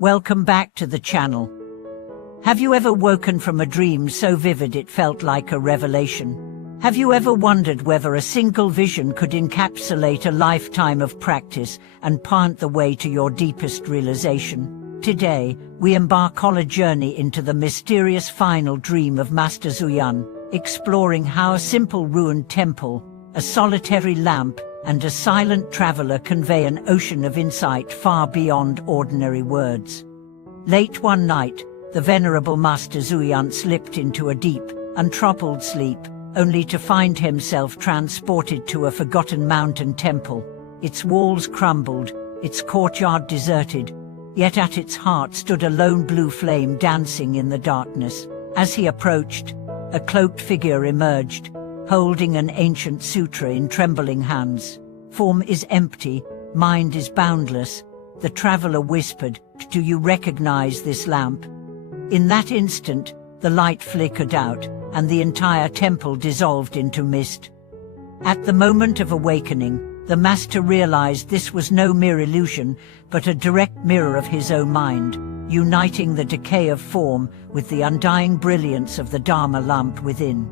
Welcome back to the channel. Have you ever woken from a dream so vivid it felt like a revelation? Have you ever wondered whether a single vision could encapsulate a lifetime of practice and point the way to your deepest realization? Today, we embark on a journey into the mysterious final dream of Master Zuyan, exploring how a simple ruined temple, a solitary lamp, and a silent traveler convey an ocean of insight far beyond ordinary words. Late one night, the venerable Master Zuyan slipped into a deep, untroubled sleep, only to find himself transported to a forgotten mountain temple. Its walls crumbled, its courtyard deserted, yet at its heart stood a lone blue flame dancing in the darkness. As he approached, a cloaked figure emerged, holding an ancient sutra in trembling hands. "Form is empty, mind is boundless," the traveler whispered. "Do you recognize this lamp?" In that instant, the light flickered out, and the entire temple dissolved into mist. At the moment of awakening, the master realized this was no mere illusion, but a direct mirror of his own mind, uniting the decay of form with the undying brilliance of the Dharma lamp within.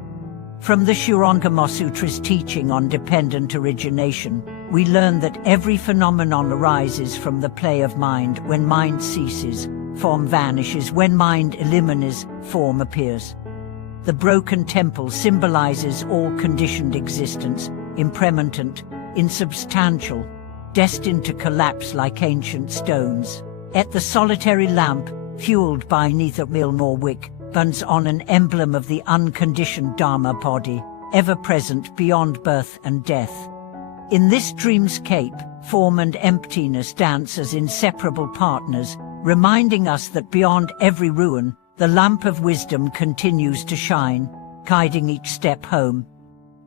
From the Shurangama Sutra's teaching on dependent origination, we learn that every phenomenon arises from the play of mind. When mind ceases, form vanishes. When mind eliminates, form appears. The broken temple symbolizes all conditioned existence, impermanent, insubstantial, destined to collapse like ancient stones. Yet the solitary lamp, fueled by neither mill nor wick, burns on, an emblem of the unconditioned Dharma body, ever present beyond birth and death. In this dreamscape, form and emptiness dance as inseparable partners, reminding us that beyond every ruin, the lamp of wisdom continues to shine, guiding each step home.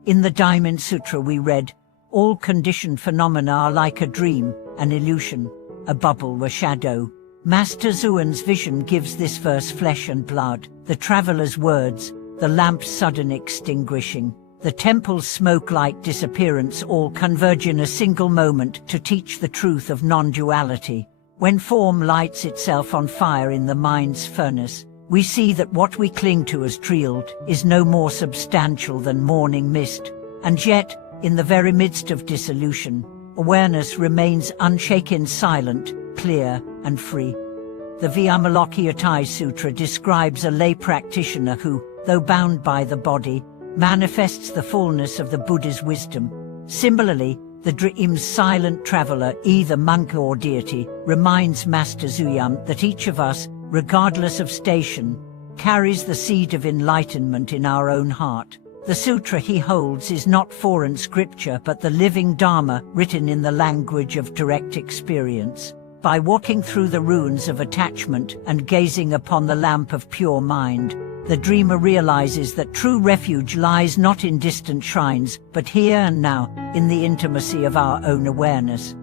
In the Diamond Sutra we read, "All conditioned phenomena are like a dream, an illusion, a bubble, a shadow." Master Zuyan's vision gives this verse flesh and blood. The traveler's words, the lamp's sudden extinguishing, the temple's smoke-like disappearance, all converge in a single moment to teach the truth of non-duality. When form lights itself on fire in the mind's furnace, we see that what we cling to as drilled is no more substantial than morning mist. And yet, in the very midst of dissolution, awareness remains unshaken, silent, clear, and free. The Vimalokitaya Sutra describes a lay practitioner who, though bound by the body, manifests the fullness of the Buddha's wisdom. Similarly, the dream's silent traveler, either monk or deity, reminds Master Zuyan that each of us, regardless of station, carries the seed of enlightenment in our own heart. The sutra he holds is not foreign scripture but the living Dharma written in the language of direct experience. By walking through the ruins of attachment and gazing upon the lamp of pure mind, the dreamer realizes that true refuge lies not in distant shrines, but here and now, in the intimacy of our own awareness.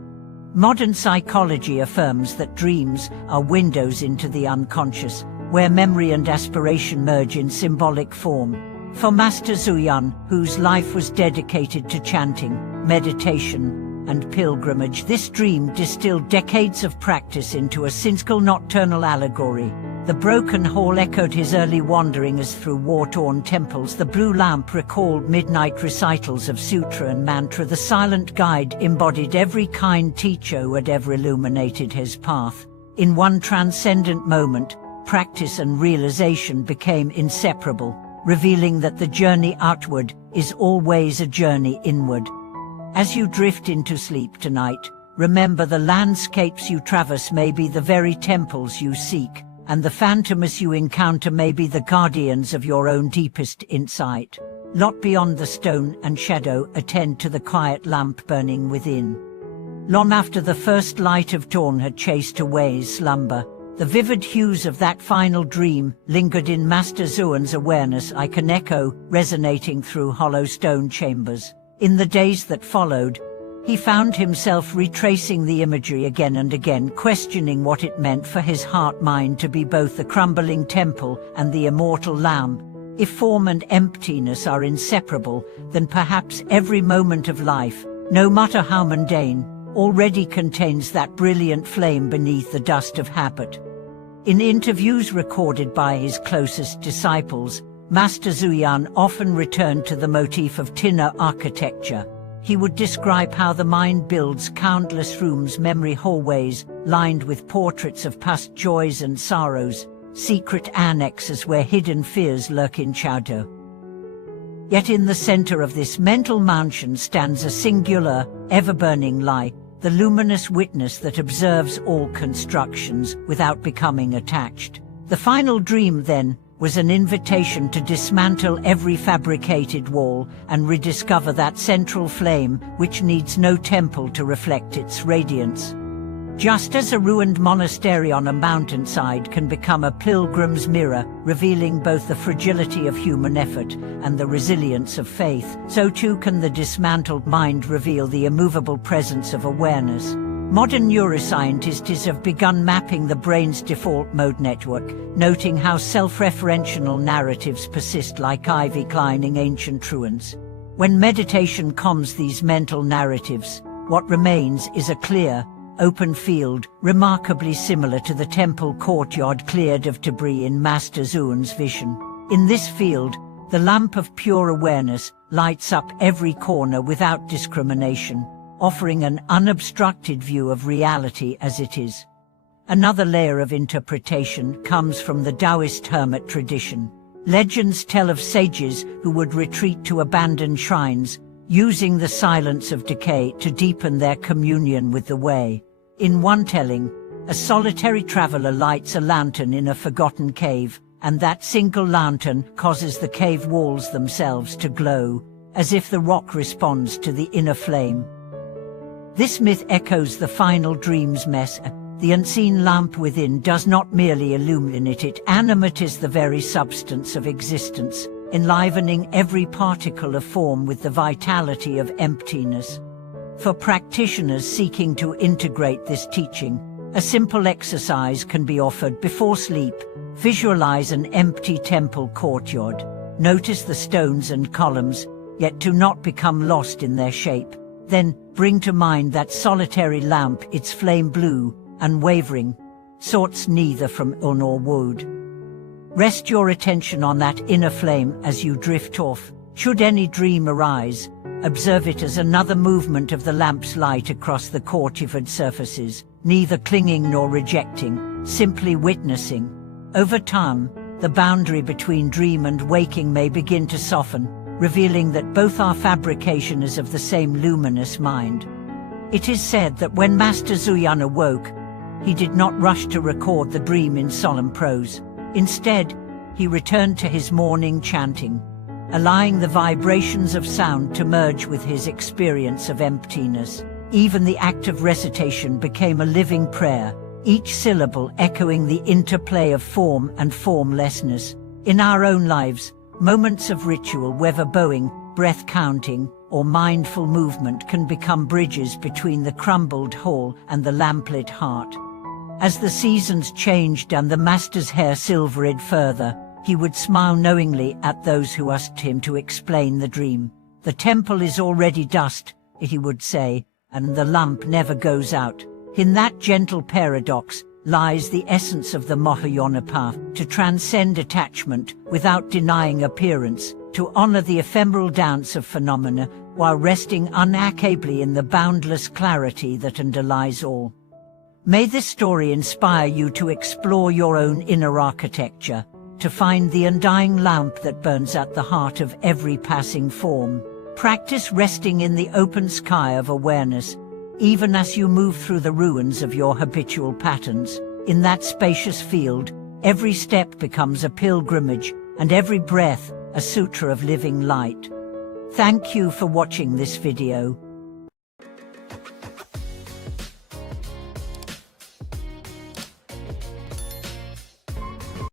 Modern psychology affirms that dreams are windows into the unconscious, where memory and aspiration merge in symbolic form. For Master Zuyan, whose life was dedicated to chanting, meditation, and pilgrimage, this dream distilled decades of practice into a single nocturnal allegory. The broken hall echoed his early wanderings through war-torn temples. The blue lamp recalled midnight recitals of sutra and mantra. The silent guide embodied every kind teacher who had ever illuminated his path. In one transcendent moment, practice and realization became inseparable, revealing that the journey outward is always a journey inward. As you drift into sleep tonight, remember the landscapes you traverse may be the very temples you seek, and the phantoms you encounter may be the guardians of your own deepest insight. Lot beyond the stone and shadow, attend to the quiet lamp burning within. Long after the first light of dawn had chased away slumber, the vivid hues of that final dream lingered in Master Zuyan's awareness like an echo resonating through hollow stone chambers. In the days that followed, he found himself retracing the imagery again and again, questioning what it meant for his heart-mind to be both the crumbling temple and the immortal lamp. If form and emptiness are inseparable, then perhaps every moment of life, no matter how mundane, already contains that brilliant flame beneath the dust of habit. In interviews recorded by his closest disciples, Master Zuyan often returned to the motif of Tinner architecture. He would describe how the mind builds countless rooms, memory hallways, lined with portraits of past joys and sorrows, secret annexes where hidden fears lurk in shadow. Yet in the center of this mental mansion stands a singular, ever-burning light, the luminous witness that observes all constructions without becoming attached. The final dream, then, was an invitation to dismantle every fabricated wall and rediscover that central flame which needs no temple to reflect its radiance. Just as a ruined monastery on a mountainside can become a pilgrim's mirror, revealing both the fragility of human effort and the resilience of faith, so too can the dismantled mind reveal the immovable presence of awareness. Modern neuroscientists have begun mapping the brain's default mode network, noting how self-referential narratives persist like ivy climbing ancient ruins. When meditation calms these mental narratives, what remains is a clear, open field, remarkably similar to the temple courtyard cleared of debris in Master Zuyan's vision. In this field, the lamp of pure awareness lights up every corner without discrimination, offering an unobstructed view of reality as it is. Another layer of interpretation comes from the Taoist hermit tradition. Legends tell of sages who would retreat to abandoned shrines, using the silence of decay to deepen their communion with the way. In one telling, a solitary traveler lights a lantern in a forgotten cave, and that single lantern causes the cave walls themselves to glow, as if the rock responds to the inner flame. This myth echoes the final dream's message. The unseen lamp within does not merely illuminate, it animates the very substance of existence, enlivening every particle of form with the vitality of emptiness. For practitioners seeking to integrate this teaching, a simple exercise can be offered before sleep. Visualize an empty temple courtyard. Notice the stones and columns, yet do not become lost in their shape. Then, bring to mind that solitary lamp, its flame blue, unwavering, sorts neither from ill nor wood. Rest your attention on that inner flame as you drift off. Should any dream arise, observe it as another movement of the lamp's light across the courtyard surfaces, neither clinging nor rejecting, simply witnessing. Over time, the boundary between dream and waking may begin to soften, revealing that both are fabrications of the same luminous mind. It is said that when Master Zuyan awoke, he did not rush to record the dream in solemn prose. Instead, he returned to his morning chanting, allowing the vibrations of sound to merge with his experience of emptiness. Even the act of recitation became a living prayer, each syllable echoing the interplay of form and formlessness. In our own lives, moments of ritual, whether bowing, breath counting, or mindful movement, can become bridges between the crumbled whole and the lamplit heart. As the seasons changed and the master's hair silvered further, he would smile knowingly at those who asked him to explain the dream. "The temple is already dust," he would say, "and the lamp never goes out." In that gentle paradox lies the essence of the Mahayana path, to transcend attachment without denying appearance, to honor the ephemeral dance of phenomena while resting unshakably in the boundless clarity that underlies all. May this story inspire you to explore your own inner architecture, to find the undying lamp that burns at the heart of every passing form. Practice resting in the open sky of awareness, even as you move through the ruins of your habitual patterns. In that spacious field, every step becomes a pilgrimage, and every breath a sutra of living light. Thank you for watching this video.